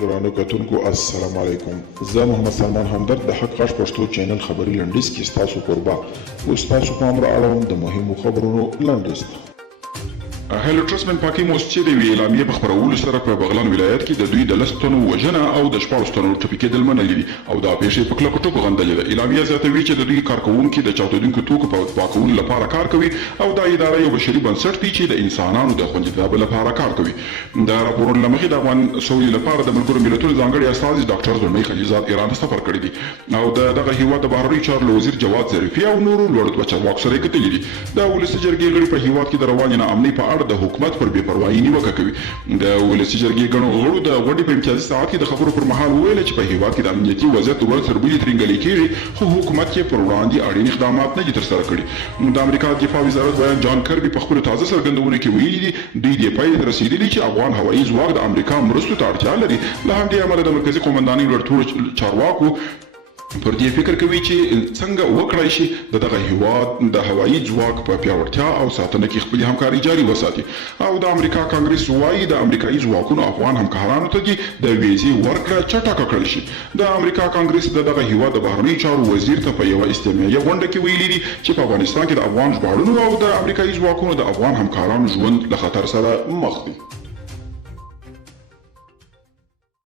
ګرانو کتونکو السلام علیکم. زه محمد سلمان همدرد د حق غږ پښتو چینل خبري لنډیز کې ستاسو کوربه اوس تاسو په امر اړوند د مهمو خبرونو لنډیز. هیلو ټرسمن پاکي موسچې د یوې اعلامیې په خپرولو سره په بغلان ولایت کې د دوی د 10 تنو وژنه او د 14 تنو ټپي کېدل منلي دي او دا پیښې په کلکو ټکو غندلې ده. اعلامیه زیاتوي چې د دوی کارکوونکي د چاودېدونکو توکو په پاکولو لپاره کار کوي او دا اداره یو بشري بنسټ دی چې د انسانانو د خوندیتوب لپاره کار کوي. د راپورونو له مخې د افغان سولې لپاره د ملګرو ملتونو ځانګړي استازي ډاکټر زلمي خلیلزاد ایران ته سفر کړی دی او دغه هیواد د بهرنیو چارو وزیر جواد ظریفي او نورو لوړ چارواکو سره کتلي دي. د ولسي جرګې غړي په هیواد کې د روانې ناامنۍ په اړه د حکومت پر پروايي نیوکه کوي. د ولسي جرګې ګڼو غړو د غونډې په امتیازي ساعت کې د خبرو پر مهال وویل چې په هیواد کې د امنیتي وضعیت ورځ تر بلې ترینګلې کېږي خو حکومت یې پر وړاندې اړین اقدامات نه دي ترسره کړي. د امریکا دفاع وزارت بیان جان کربي په خپلو تازه څرګندونو کې ویلي دي دوی دې پایلې ته رسېدلي چې افغان هوایي ځواک د امریکا مرستو ته اړتیا لري. له همدې امله د مرکزي قومندانۍ لوړ ټولو چارواکو پر دې فکر کوي چې څنګه وکړای شي دغه هیواد د هوایي ځواک په پیاوړتیا او ساتنه کې خپل همکاري جاري وساتي. او د امریکا کانګرس وايي د امریکایي ځواکونو افغان همکارانو ته د ویزې ورکړه چټکه کړل شي. د امریکا کانګرس دغه هیواد د بهرنیو چارو وزیر ته په یوه استماعي غونډه کې ویلي دي چې په افغانستان کې د افغان ژباړونکو او د امریکایي ځواکونو د افغان همکارانو ژوند له خطر سره مخ دی.